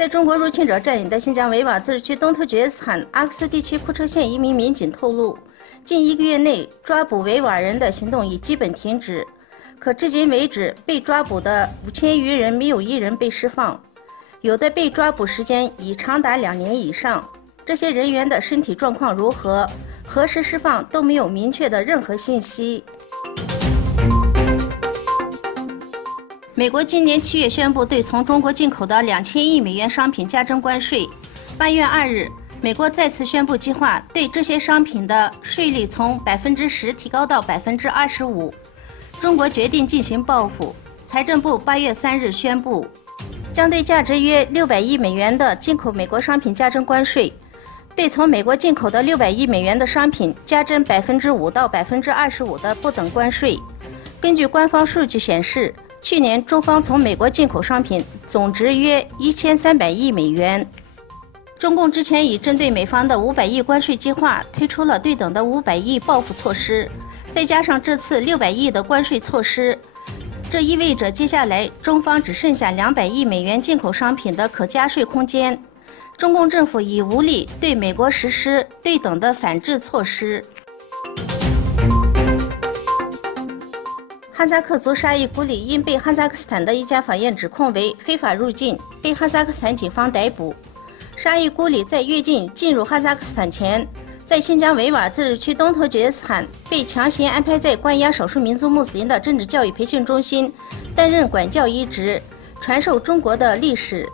在中国入侵者占领的新疆维吾尔自治区东突厥斯坦阿克苏地区库车县一名民警透露，近1个月内抓捕维吾尔人的行动已基本停止，可至今为止被抓捕的5000余人没有1人被释放，有的被抓捕时间已长达2年以上。这些人员的身体状况如何，何时释放都没有明确的任何信息。美国今年7月宣布对从中国进口的2000亿美元商品加征关税。8月2日，美国再次宣布计划对这些商品的税率从10%提高到25%。中国决定进行报复。财政部8月3日宣布，将对价值约600亿美元的进口美国商品加征关税，对从美国进口的600亿美元的商品加征5%到25%的不等关税。根据官方数据显示，去年中方从美国进口商品总值约1300亿美元。中共之前已针对美方的500亿关税计划推出了对等的500亿报复措施，再加上这次600亿的关税措施，这意味着接下来中方只剩下200亿美元进口商品的可加税空间。中共政府已无力对美国实施对等的反制措施。哈萨克族沙伊古里因被哈萨克斯坦的一家法院指控为非法入境，被哈萨克斯坦警方逮捕。沙伊古里在越境进入哈萨克斯坦前，在新疆维吾尔自治区东突厥斯坦被强行安排在关押少数民族穆斯林的政治教育培训中心担任管教一职，传授中国的历史。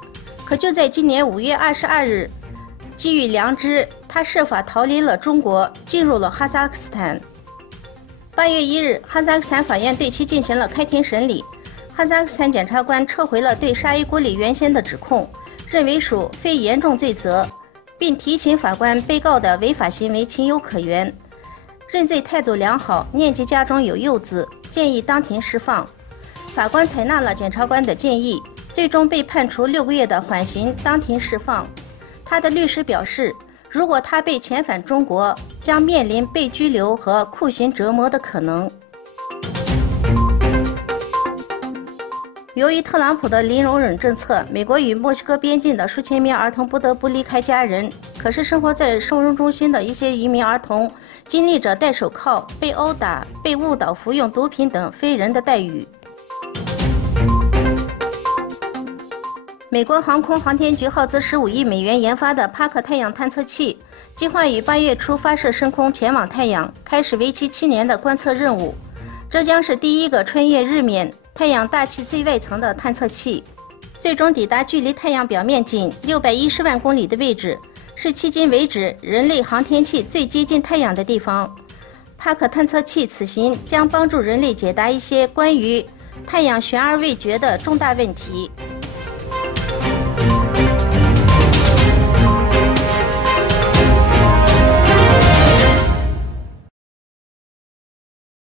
可就在今年5月22日，基于良知，他设法逃离了中国，进入了哈萨克斯坦。8月1日，哈萨克斯坦法院对其进行了开庭审理。哈萨克斯坦检察官撤回了对沙伊古里原先的指控，认为属非严重罪责，并提醒法官被告的违法行为情有可原，认罪态度良好，念及家中有幼子，建议当庭释放。法官采纳了检察官的建议，最终被判处6个月的缓刑，当庭释放。他的律师表示，如果他被遣返中国，将面临被拘留和酷刑折磨的可能。由于特朗普的零容忍政策，美国与墨西哥边境的数千名儿童不得不离开家人。可是生活在收容中心的一些移民儿童经历着戴手铐、被殴打、被误导服用毒品等非人的待遇。美国航空航天局耗资15亿美元研发的帕克太阳探测器，计划于8月初发射升空前往太阳，开始为期7年的观测任务。这将是第一个穿越日冕太阳大气最外层的探测器，最终抵达距离太阳表面仅610万公里的位置，是迄今为止人类航天器最接近太阳的地方。帕克探测器此行将帮助人类解答一些关于太阳悬而未决的重大问题。